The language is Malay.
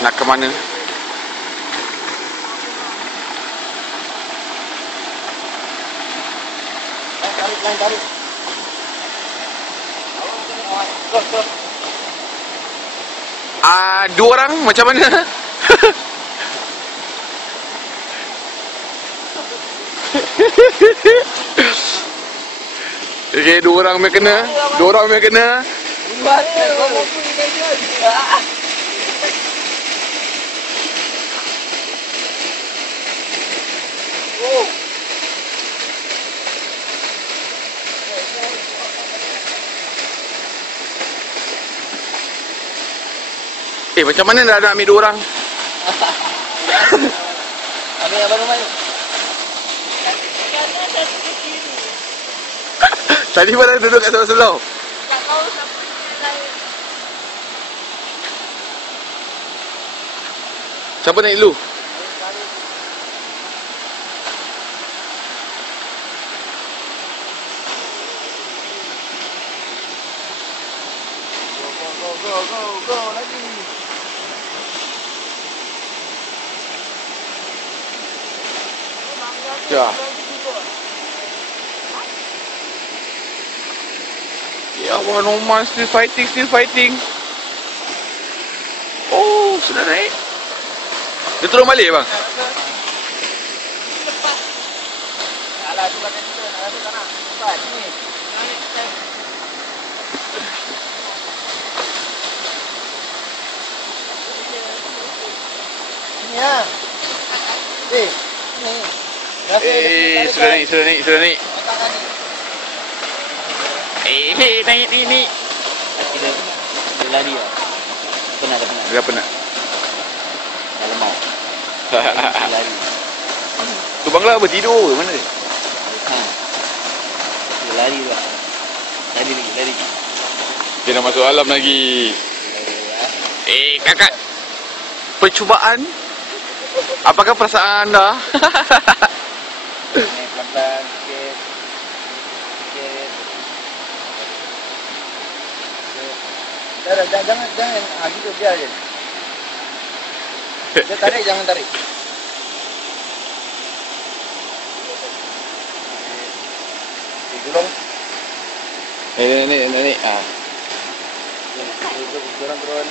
Nak ke mana? Tarik. Dua orang macam mana? Okay, dua orang punya kena. Dua orang punya kena. Macam mana nak ambil dua orang? Ambil abang rumah ni. Tadi mana duduk kat sebelah-sebelah? Tak tahu siapa yang lain. Siapa naik dulu? Go lagi. Ya. Ya, Wan Oman still fighting. Oh, sudah naik. Dia turun balik bang? Lepas. Alah, tu pakai kita. Rasa tak nak. Cepat, ni. Ni lah. Ni. Sudah naik. Naik. Dia lari lah. Penat. Dia penat. Dah lemau. Dia lari. Tu Bangla apa? Tidur ke? Mana dia? Dia lari lah. Lari. Dia nak masuk alam lagi. Kakak. Percubaan. Apakah perasaan anda? Naik pelan-pelan sikit. Jangan. Gitu biar je. Dia tarik, jangan tarik. Gulung. Naik. Turun.